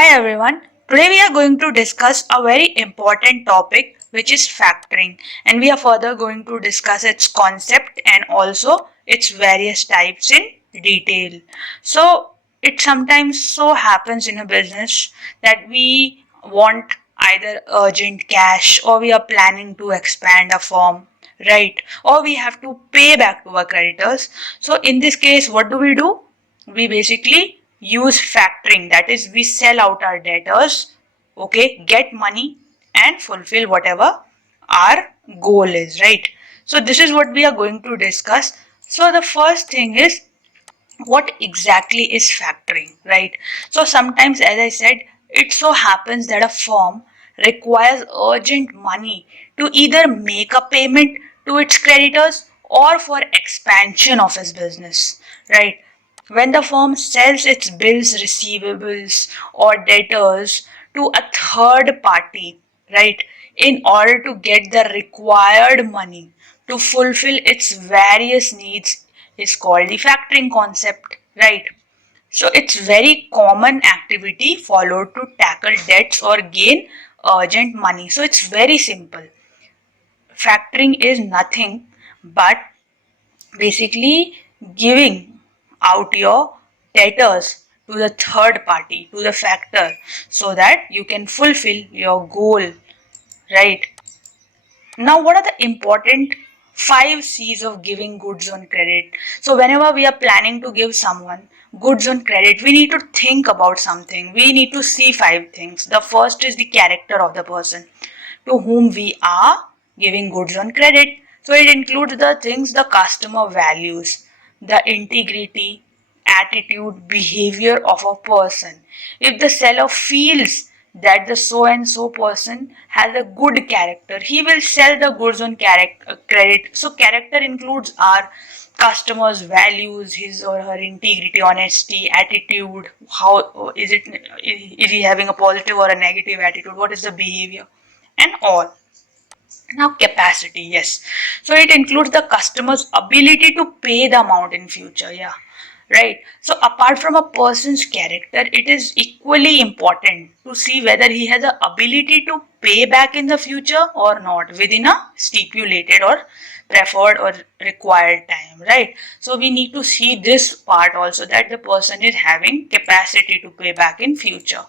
Hi everyone. Today we are going to discuss a very important topic which is factoring, and we are further going to discuss its concept and also its various types in detail. So it sometimes so happens in a business that we want either urgent cash or we are planning to expand a firm, right? Or we have to pay back to our creditors. So in this case, what do? We basically use factoring, that is we sell out our debtors, okay, get money and fulfill whatever our goal is, right? So this is what we are going to discuss. So the first thing is, what exactly is factoring, right? So sometimes, as I said, it so happens that a firm requires urgent money to either make a payment to its creditors or for expansion of its business, right? When the firm sells its bills, receivables, or debtors to a third party, right, in order to get the required money to fulfill its various needs, is called the factoring concept, right? So it's very common activity followed to tackle debts or gain urgent money. So it's very simple. Factoring is nothing but basically giving out your debtors to the third party, to the factor, so that you can fulfill your goal, right? Now, what are the important 5 C's of giving goods on credit? So, whenever we are planning to give someone goods on credit, we need to think about something. We need to see 5 things. The first is the character of the person to whom we are giving goods on credit. So, it includes the things the customer values, the integrity, attitude, behavior of a person. If the seller feels that the so and so person has a good character, he will sell the goods on credit. So character includes our customers values, his or her integrity, honesty, attitude. How is he having a positive or a negative attitude, what is the behavior and all. Now capacity, yes, so it includes the customer's ability to pay the amount in future, yeah, right. So apart from a person's character, it is equally important to see whether he has the ability to pay back in the future or not within a stipulated or preferred or required time, right? So we need to see this part also, that the person is having capacity to pay back in future.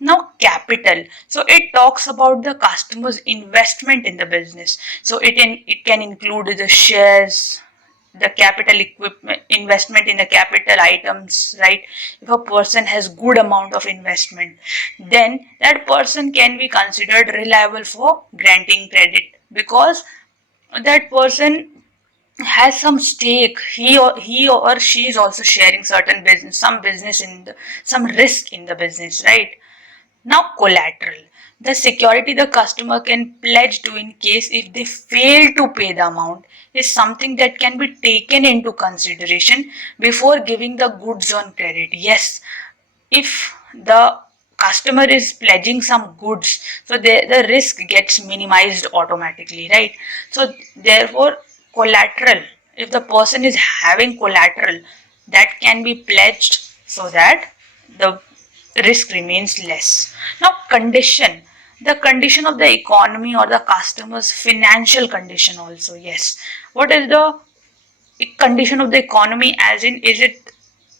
Now capital, so it talks about the customer's investment in the business. So it can include the shares, the capital equipment, investment in the capital items, right? If a person has good amount of investment, then that person can be considered reliable for granting credit, because that person has some stake. He or she is also sharing certain business, some business in the, some risk in the business, right? Now collateral, the security the customer can pledge to in case if they fail to pay the amount, is something that can be taken into consideration before giving the goods on credit. Yes, if the customer is pledging some goods, so the risk gets minimized automatically, right? So therefore collateral, if the person is having collateral, that can be pledged so that the risk remains less. Now condition, the condition of the economy or the customer's financial condition also, yes. What is the condition of the economy, as in, is it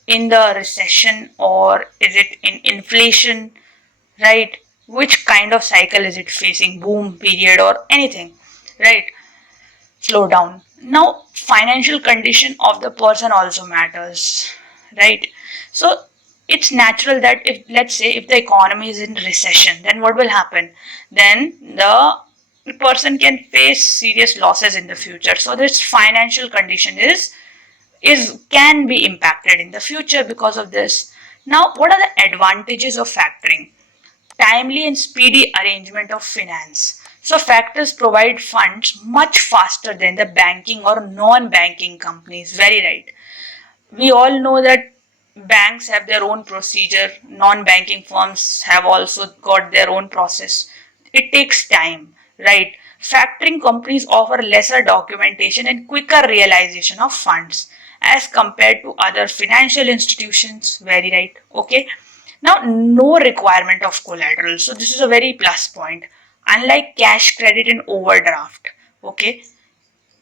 in the recession or is it in inflation, right? Which kind of cycle is it facing, boom period or anything, right? Slow down. Now financial condition of the person also matters, right? So it's natural that, if let's say if the economy is in recession, then what will happen? Then the person can face serious losses in the future. So this financial condition is can be impacted in the future because of this. Now, what are the advantages of factoring? Timely and speedy arrangement of finance. So factors provide funds much faster than the banking or non-banking companies. Very right. We all know that banks have their own procedure, non-banking firms have also got their own process. It takes time, right? Factoring companies offer lesser documentation and quicker realization of funds as compared to other financial institutions. Very right. Okay. Now, no requirement of collateral. So this is a very plus point. Unlike cash credit and overdraft, okay,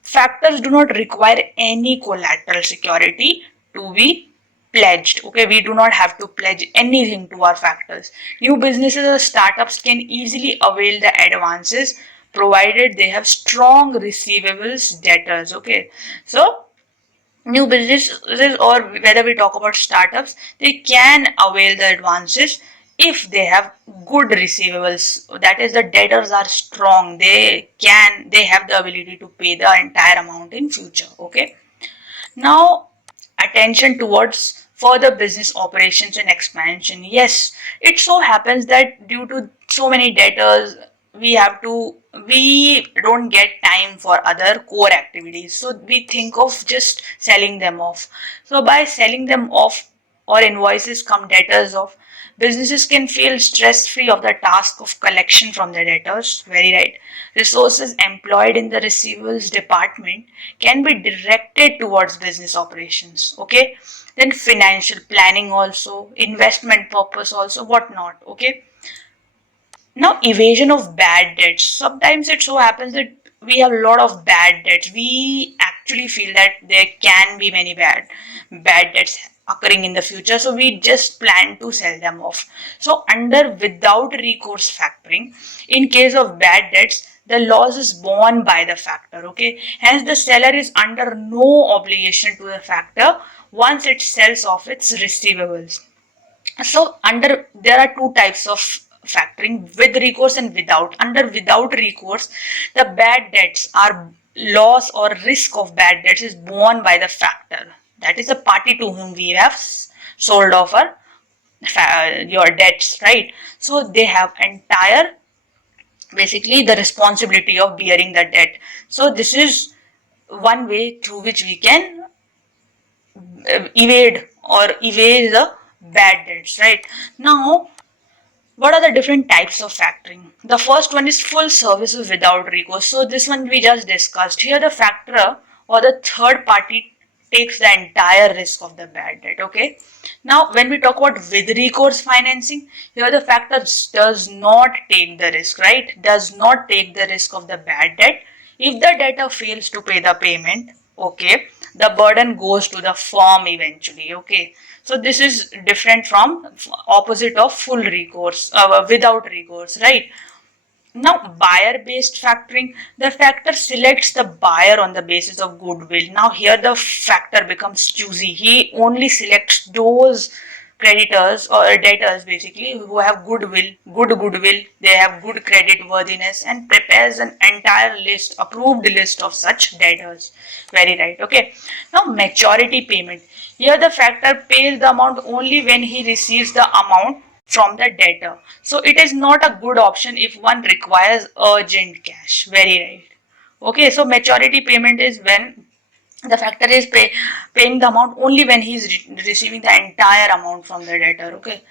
factors do not require any collateral security to be pledged. Okay, we do not have to pledge anything to our factors. New businesses or startups can easily avail the advances provided they have strong receivables debtors. Okay, so new businesses or whether we talk about startups, they can avail the advances if they have good receivables, that is the debtors are strong, they have the ability to pay the entire amount in future. Okay, now, attention towards further business operations and expansion. Yes, it so happens that due to so many debtors, we don't get time for other core activities. So we think of just selling them off. So by selling them off, or invoices come debtors off, businesses can feel stress free of the task of collection from the debtors. Very right. Resources employed in the receivables department can be directed towards business operations. Okay. Then financial planning also, investment purpose also, whatnot. Okay. Now, evasion of bad debts. Sometimes it so happens that we have a lot of bad debts. We actually feel that there can be many bad debts occurring in the future. So we just plan to sell them off. So under without recourse factoring, in case of bad debts, the loss is borne by the factor. Okay. Hence the seller is under no obligation to the factor once it sells off its receivables. So under there are two types of factoring, with recourse and without. Under without recourse, the bad debts are loss or risk of bad debts is borne by the factor. That is the party to whom we have sold off your debts, right? So they have entire basically the responsibility of bearing the debt. So this is one way through which we can evade the bad debts, right? Now, what are the different types of factoring? The first one is full services without recourse. So this one we just discussed. Here the factor or the third party takes the entire risk of the bad debt. Okay. Now when we talk about with recourse financing, here the factor does not take the risk, right? Does not take the risk of the bad debt. If the debtor fails to pay the payment, okay, the burden goes to the firm eventually. Okay, so this is different from opposite of full recourse, without recourse, right? Now, buyer-based factoring, the factor selects the buyer on the basis of goodwill. Now, here the factor becomes choosy. He only selects those creditors or debtors basically who have goodwill, they have good credit worthiness, and prepares an entire list, approved list of such debtors. Very right. Okay. Now, maturity payment. Here the factor pays the amount only when he receives the amount from the debtor. So it is not a good option if one requires urgent cash. Very right. Okay, so maturity payment is when the factor is paying the amount only when he is receiving the entire amount from the debtor. Okay.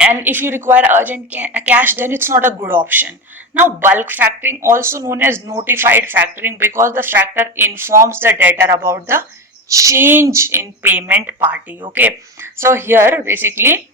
And if you require urgent cash, then it's not a good option. Now, bulk factoring, also known as notified factoring, because the factor informs the debtor about the change in payment party. Okay, so here basically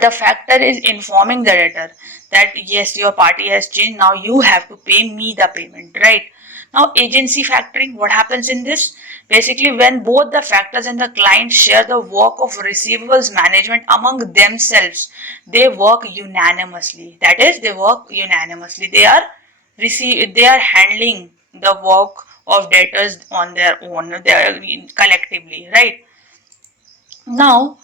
the factor is informing the debtor that yes, your party has changed, now you have to pay me the payment, right? Now, agency factoring, what happens in this? Basically, when both the factors and the client share the work of receivables management among themselves, they work unanimously. That is, they work unanimously. They are handling the work of debtors on their own. They are collectively, right? Now,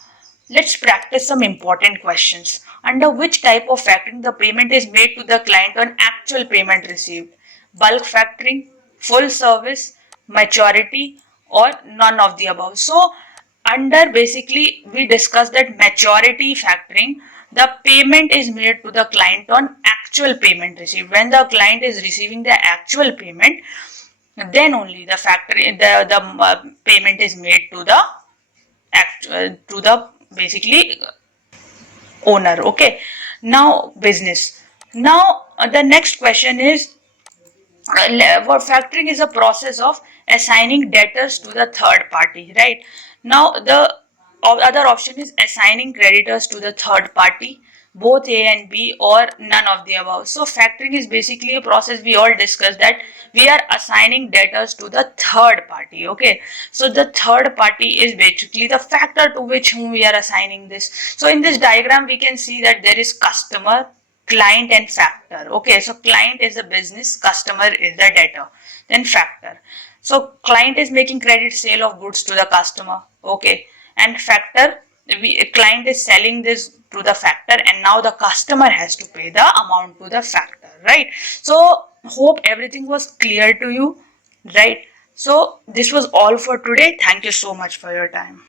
let's practice some important questions. Under which type of factoring the payment is made to the client on actual payment received? Bulk factoring, full service, maturity, or none of the above. So, under basically we discussed that maturity factoring, the payment is made to the client on actual payment received. When the client is receiving the actual payment, then only the payment is made to the basically owner. Okay, now business. Now the next question is what factoring is a process of assigning debtors to the third party, right? Now the other option is assigning creditors to the third party, both A and B, or none of the above. So factoring is basically a process we all discussed, that we are assigning debtors to the third party. Okay, so the third party is basically the factor to which whom we are assigning this. So in this diagram we can see that there is customer, client, and factor. Okay, so client is the business, customer is the debtor, then factor. So client is making credit sale of goods to the customer. Okay, and factor, client is selling this to the factor, and now the customer has to pay the amount to the factor, right? So hope everything was clear to you, right? So this was all for today. Thank you so much for your time.